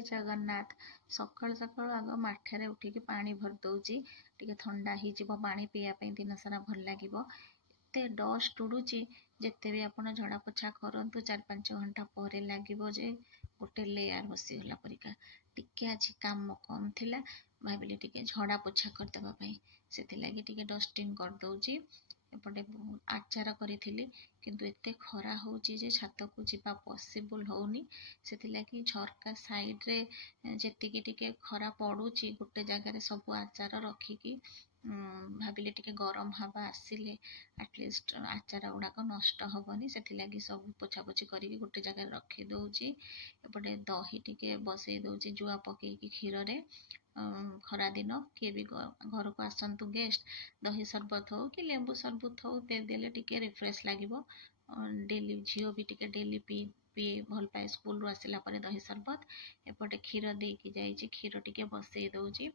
जय जगन्नाथ। सकाल सकाल आग माठे उठिकी पानी भर दौची टिके थंडा हो पानी पीवाई दिन सारा भल लगे। एते डस्ट उड़ूची जिते भी आप झड़ा पोछा करूँ 4-5 घंटा पर लगे जे गोटे लेयार बसीगला परिका। टिके आज काम कम थिला भाविली टिके झड़ा पोछा करदेवाई से टिके डस्टिंग करदौची। एपटे आचार करी किंतु एते खरा होची जे छात को जीवा पॉसिबल होनी से झरका साइड रे जेतिकी टिके खरा पड़ुची गोटे जगार सब आचार रखिकी भाविले टिके गरम हवा आसिले एटलिस्ट आचार गुड़ाक नष्ट हेनी से सब पोछापोछि करके गोटे जगार रखी दौची। एपटे दही टिके बसई दौची जुआ पकईकी क्षीर रे खरा दिन किए भी घर को आसतु गेस्ट दही सरबत हो कि लेंबू सरबत हो देदेले टिके रिफ्रेश लगे। डेली झील भी टिके डेली पी भल पाए स्कूल आसला पर दही सरबत। एपटे क्षीर देकी जाइए क्षीर टिके बसई दौची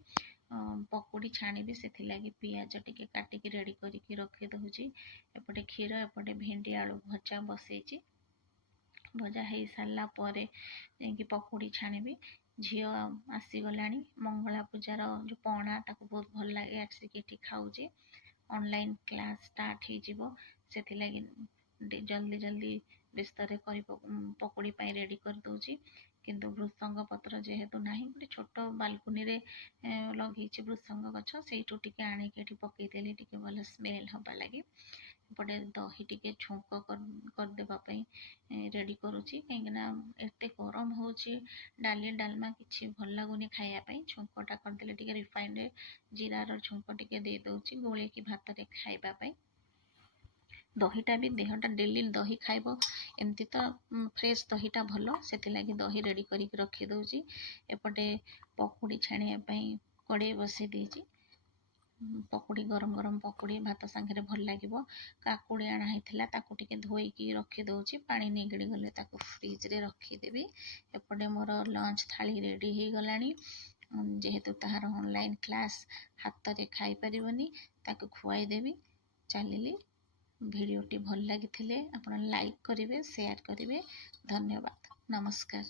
पकुड़ी छाणी से पियाज टिके काटिकी रेडी करके रखी दौची। एपटे क्षीर एपटे भेंडी आलू भजा बसई भजा हो सारा पर पकुड़ी छाणी। झील आसीगला मंगला पूजार जो पणा ताको बहुत भल लगे आसिक खाऊे। ऑनलाइन क्लास स्टार्ट हो जल्दी जल्दी व्यस्त पकुड़ी रेडी कर दौची। किंतु भृसंग पत्र जेहेतु ना गोटे छोट बालकुनी रे लगे भृसंग गछ से टिके आणिकी पकईदेली टिके भल स्मेल हवा लगे। एपटे दही टिके छुंक करदेवाई रेडी करुच्ची कहीं एते गरम होची डाली डालमा किसी भल लगुनि खायापाई छुंकटा करदेले टिके रिफाइंड जीरार छुंक टिके दे दौची गोले की भात रे खाइबापाई। दहीटा भी देहटा डेली दही खाइब एमती तो फ्रेश दहीटा भल से दही रेडी करके रखी दौची। एपटे पकुड़ी छाणियापाई कड़े बसई देची पकुड़ी गरम गरम पकुड़ी भात सांगे भल लगे। काकुड़ी आना होता ताकू टिके धोईकी रखी दौची पानी निगड़ी गले ताकू फ्रिज रे रखीदेवी। एपटे मोर लंच थाली रेडी हो गला जेहेतु ताहार ऑनलाइन क्लास हाथ रे खाई परिबनी ताकू खुआई देवी चलिली। भिडियोटी भल लगी आपण लाइक करेंगे शेयर करेंगे। धन्यवाद नमस्कार।